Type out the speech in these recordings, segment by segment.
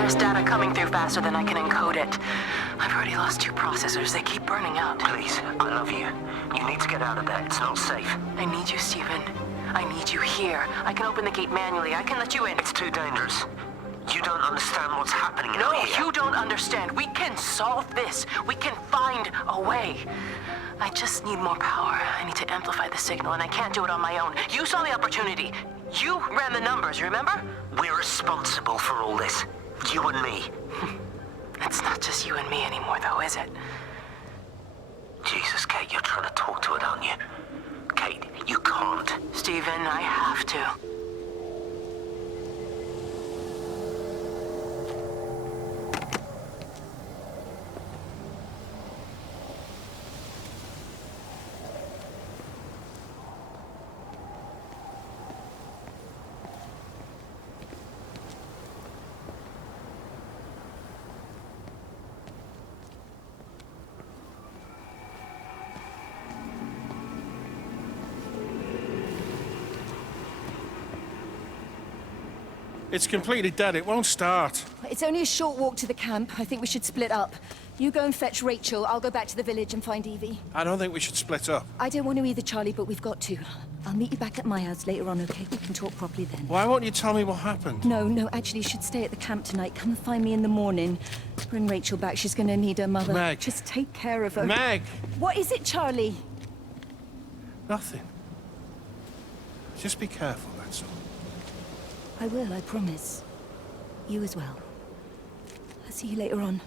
There's data coming through faster than I can encode it. I've already lost 2 processors. They keep burning out. Please, I love you. You need to get out of there. It's not safe. I need you, Stephen. I need you here. I can open the gate manually. I can let you in. It's too dangerous. You don't understand what's happening out here. No, you don't understand. We can solve this. We can find a way. I just need more power. I need to amplify the signal, and I can't do it on my own. You saw the opportunity. You ran the numbers, remember? We're responsible for all this. You and me. It's not just you and me anymore, though, is it? Jesus, Kate, you're trying to talk to it, aren't you? Kate, you can't. Stephen, I have to. It's completely dead. It won't start. It's only a short walk to the camp. I think we should split up. You go and fetch Rachel. I'll go back to the village and find Evie. I don't think we should split up. I don't want to either, Charlie, but we've got to. I'll meet you back at my house later on, okay? We can talk properly then. Why won't you tell me what happened? No, actually, you should stay at the camp tonight. Come and find me in the morning. Bring Rachel back. She's going to need her mother. Meg. Just take care of her. Meg! What is it, Charlie? Nothing. Just be careful, that's all. I will, I promise. You as well. I'll see you later on.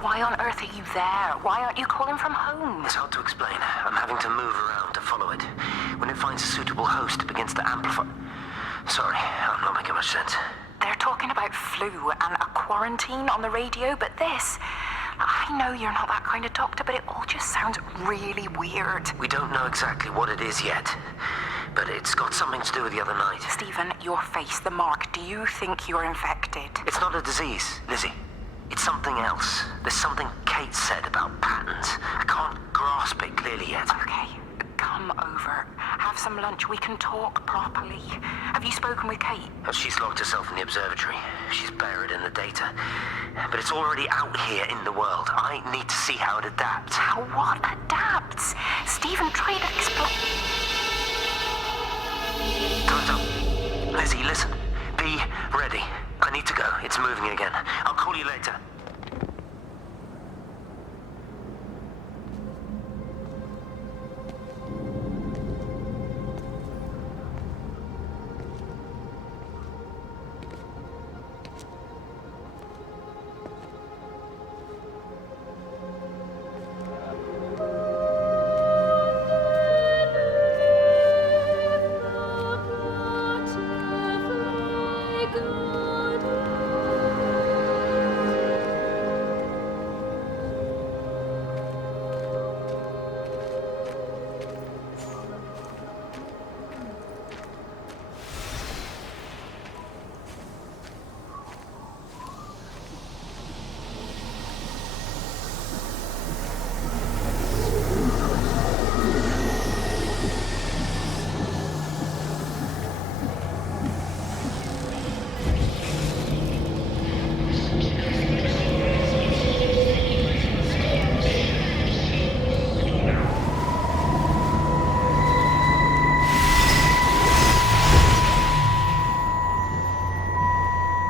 Why on earth are you there? Why aren't you calling from home? It's hard to explain. I'm having to move around to follow it. When it finds a suitable host, it begins to amplify. Sorry, I'm not making much sense. They're talking about flu and a quarantine on the radio, but this... I know you're not that kind of doctor, but it all just sounds really weird. We don't know exactly what it is yet, but it's got something to do with the other night. Stephen, your face, the mark, do you think you're infected? It's not a disease, Lizzie. It's something else. There's something Kate said about patterns. I can't grasp it clearly yet. Okay, come over. Have some lunch. We can talk properly. Have you spoken with Kate? She's locked herself in the observatory. She's buried in the data. But it's already out here in the world. I need to see how it adapts. How what adapts? Stephen, try to explain. Time's up. Lizzie, listen. Be ready. I need to go. It's moving again. I'll call you later.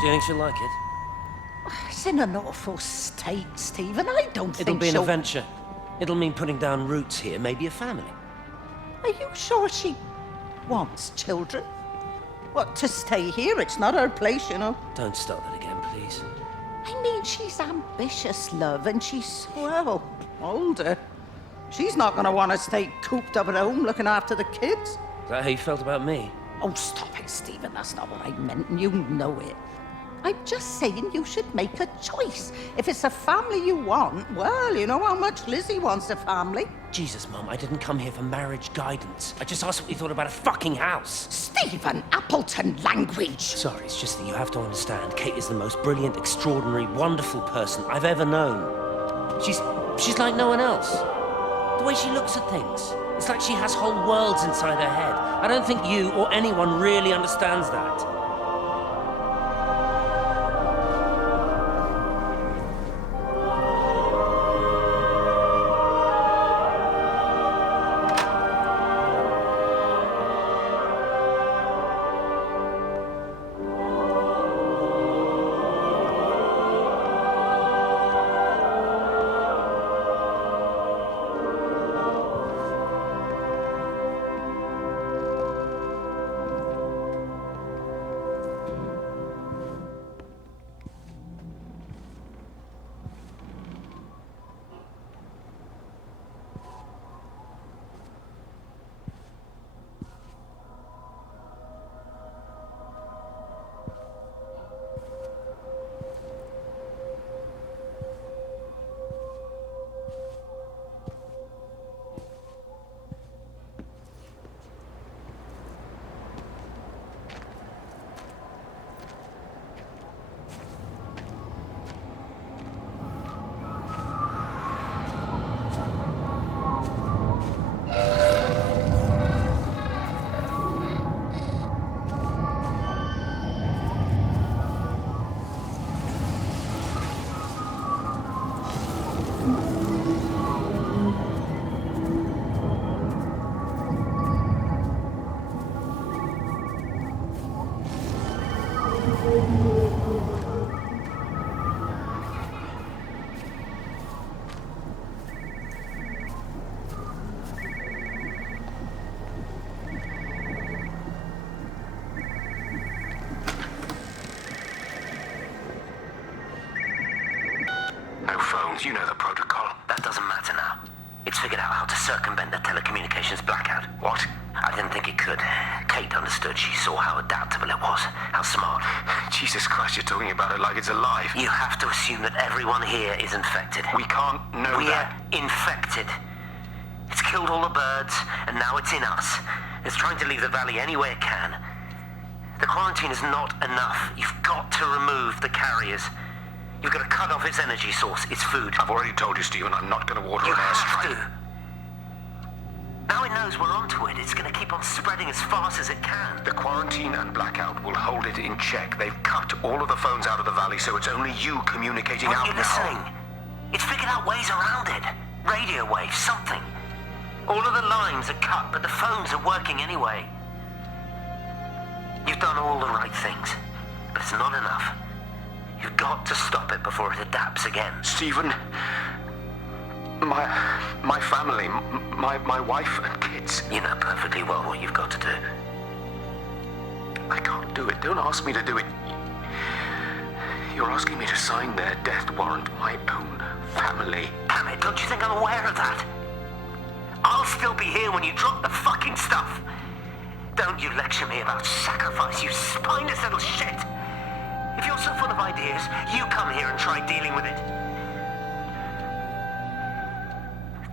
Do you think she'll like it? It's in an awful state, Stephen. I don't It'll think be an she'll... adventure. It'll mean putting down roots here, maybe a family. Are you sure she wants children? What, to stay here? It's not her place, you know. Don't start that again, please. I mean, she's ambitious, love, and she's, well, older. She's not going to want to stay cooped up at home looking after the kids. Is that how you felt about me? Oh, stop it, Stephen. That's not what I meant, and you know it. I'm just saying you should make a choice. If it's a family you want, well, you know how much Lizzie wants a family. Jesus, Mum, I didn't come here for marriage guidance. I just asked what you thought about a fucking house. Stephen Appleton language. Sorry, it's just that you have to understand, Kate is the most brilliant, extraordinary, wonderful person I've ever known. She's like no one else. The way she looks at things, it's like she has whole worlds inside her head. I don't think you or anyone really understands that. No phones, you know the protocol. That doesn't matter now. It's figured out how to circumvent the telecommunications blackout. What? I didn't think it could. Kate understood. She saw how adaptable it was. How smart. Jesus Christ, you're talking about it like it's alive. You have to assume that everyone here is infected. We can't know We're that. infected. It's killed all the birds, and now it's in us. It's trying to leave the valley any way it can. The quarantine is not enough. You've got to remove the carriers. You've got to cut off its energy source, its food. I've already told you, Stephen, I'm not going to order You an have airstrike. to. Now it knows we're onto it. It's going to keep on spreading as fast as it can. The quarantine and blackout will hold it in check. They've cut all of the phones out of the valley, so it's only you communicating Aren't out you now. listening? It's figured out ways around it. Radio waves, something. All of the lines are cut, but the phones are working anyway. You've done all the right things, but it's not enough. You've got to stop it before it adapts again. Stephen, my family, my wife and kids. You know perfectly well what you've got to do. I can't do it. Don't ask me to do it. You're asking me to sign their death warrant, my own family. Damn it, don't you think I'm aware of that? I'll still be here when you drop the fucking stuff. Don't you lecture me about sacrifice, you spineless little shit. If you're so full of ideas, you come here and try dealing with it.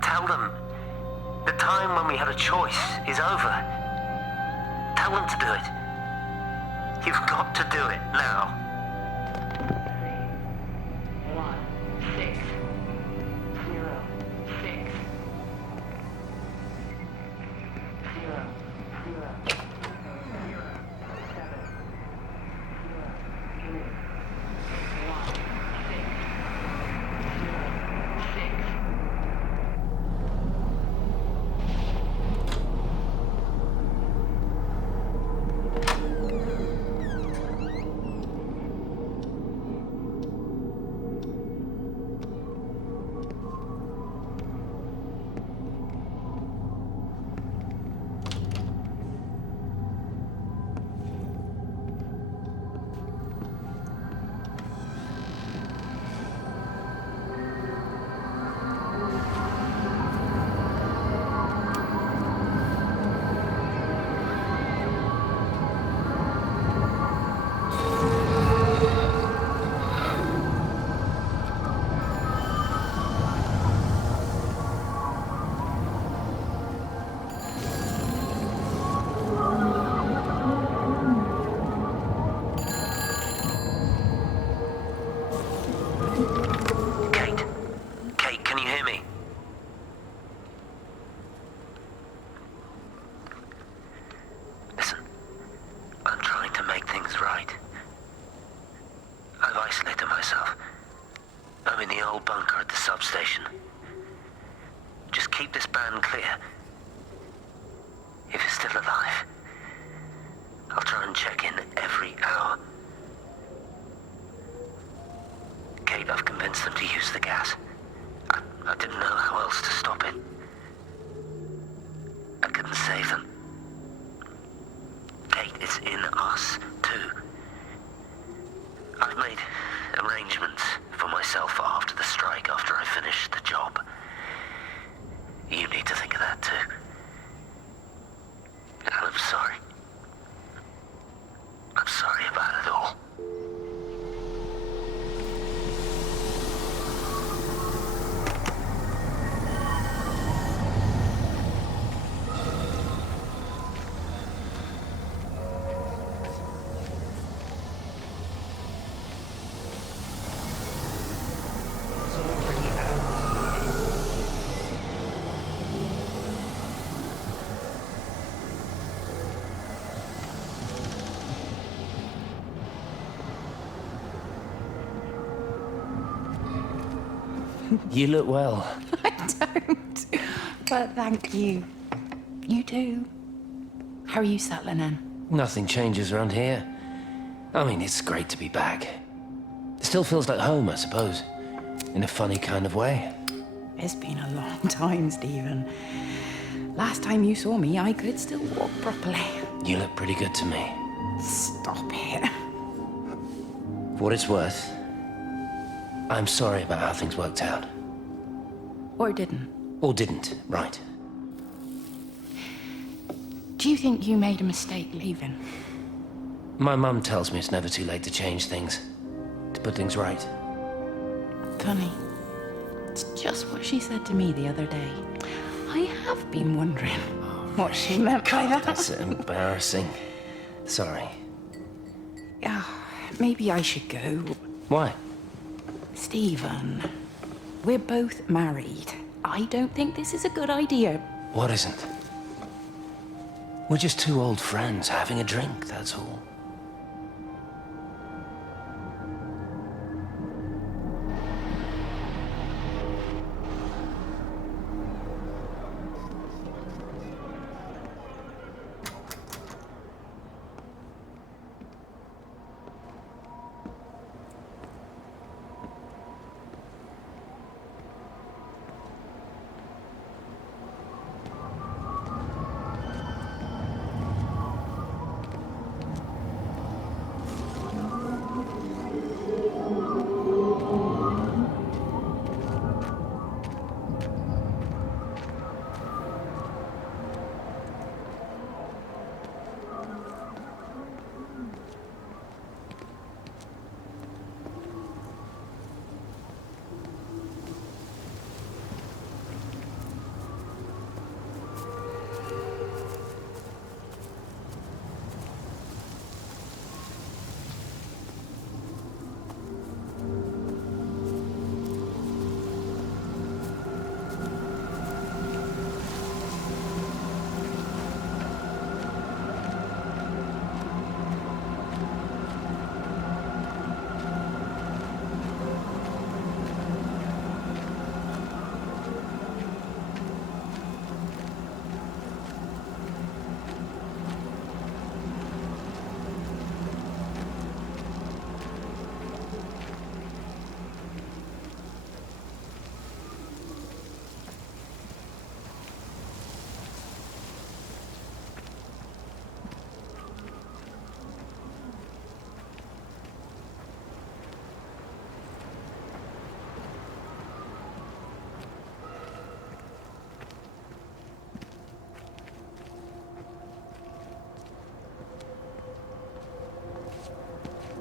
Tell them the time when we had a choice is over. Tell them to do it. You've got to do it now. 3, 1, 6, 0, 6, 0, 0, 7, 3, 1, 6, 0, 6. bunker at the substation. Just keep this band clear. If it's still alive, I'll try and check in every hour. Kate, I've convinced them to use the gas. I didn't know how else to stop it. I couldn't save them. Kate, it's in us, too. I've made arrangements for myself after the strike, after I finish the job. You need to think of that, too. And I'm sorry. I'm sorry about it all. You look well. I don't. But thank you. You do. How are you settling in? Nothing changes around here. I mean, it's great to be back. It still feels like home, I suppose. In a funny kind of way. It's been a long time, Stephen. Last time you saw me, I could still walk properly. You look pretty good to me. Stop it. For what it's worth, I'm sorry about how things worked out. Or didn't. Or didn't, right. Do you think you made a mistake leaving? My mum tells me it's never too late to change things. To put things right. Funny. It's just what she said to me the other day. I have been wondering what she meant by that. That's embarrassing. Sorry. Yeah, maybe I should go. Why? Stephen, we're both married. I don't think this is a good idea. What isn't? We're just two old friends having a drink, that's all.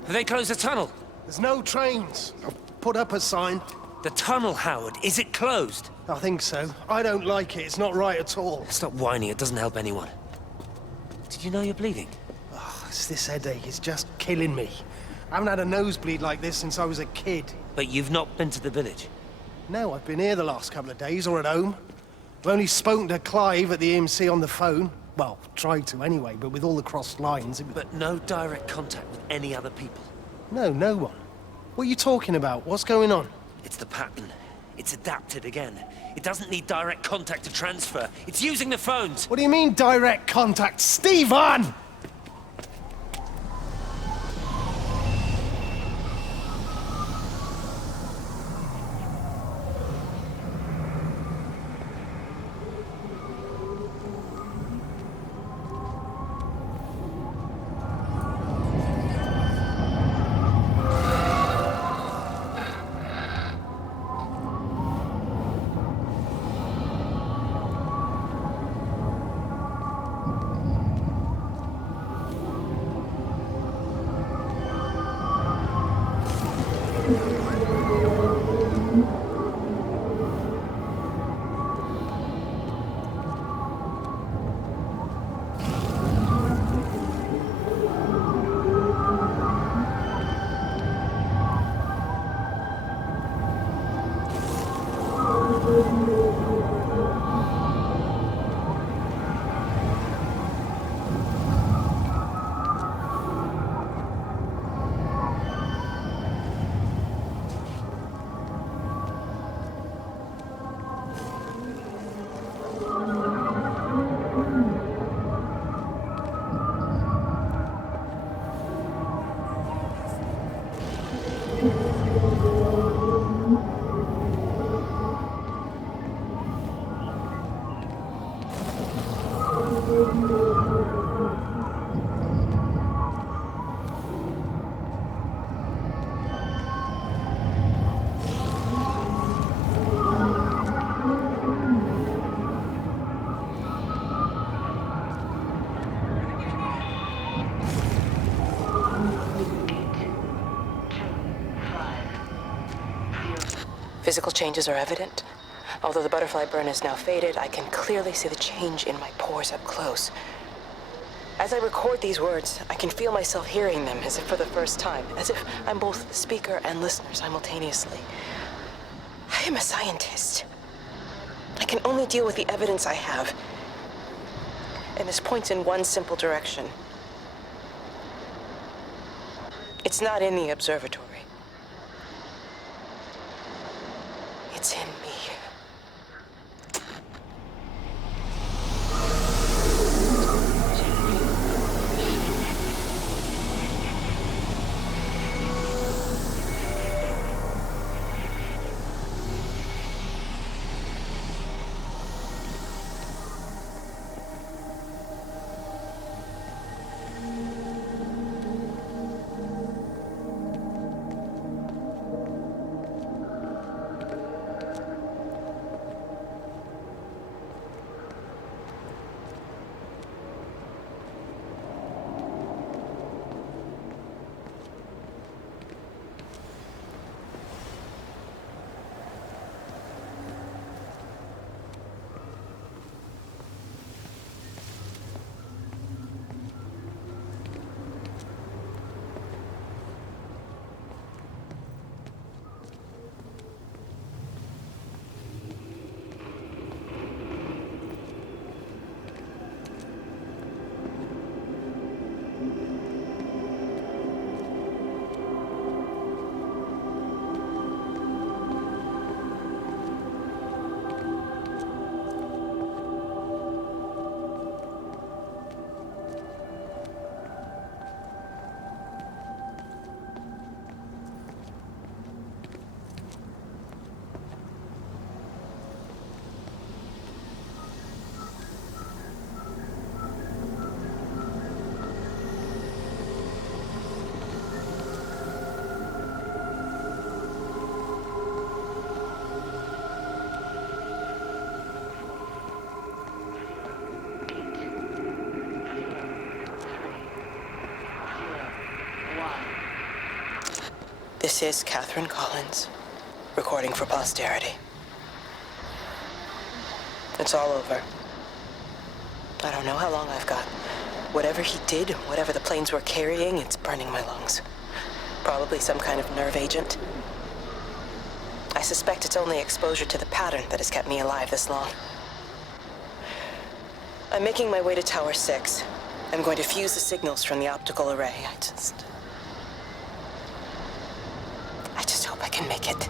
Have they closed the tunnel? There's no trains. I've put up a sign. The tunnel, Howard, is it closed? I think so. I don't like it. It's not right at all. Stop whining, it doesn't help anyone. Did you know you're bleeding? Oh, it's this headache. It's just killing me. I haven't had a nosebleed like this since I was a kid. But you've not been to the village? No, I've been here the last couple of days, or at home. I've only spoken to Clive at the EMC on the phone. Well, tried to anyway, but with all the crossed lines, it was... But no direct contact with any other people? No one. What are you talking about? What's going on? It's the pattern. It's adapted again. It doesn't need direct contact to transfer. It's using the phones. What do you mean, direct contact? Stephen! Physical changes are evident. Although the butterfly burn is now faded, I can clearly see the change in my pores up close. As I record these words, I can feel myself hearing them as if for the first time, as if I'm both speaker and listener simultaneously. I am a scientist. I can only deal with the evidence I have. And this points in one simple direction. It's not in the observatory. It's in me. This is Catherine Collins, recording for posterity. It's all over. I don't know how long I've got. Whatever he did, whatever the planes were carrying, it's burning my lungs. Probably some kind of nerve agent. I suspect it's only exposure to the pattern that has kept me alive this long. I'm making my way to Tower 6. I'm going to fuse the signals from the optical array. I just hope I can make it.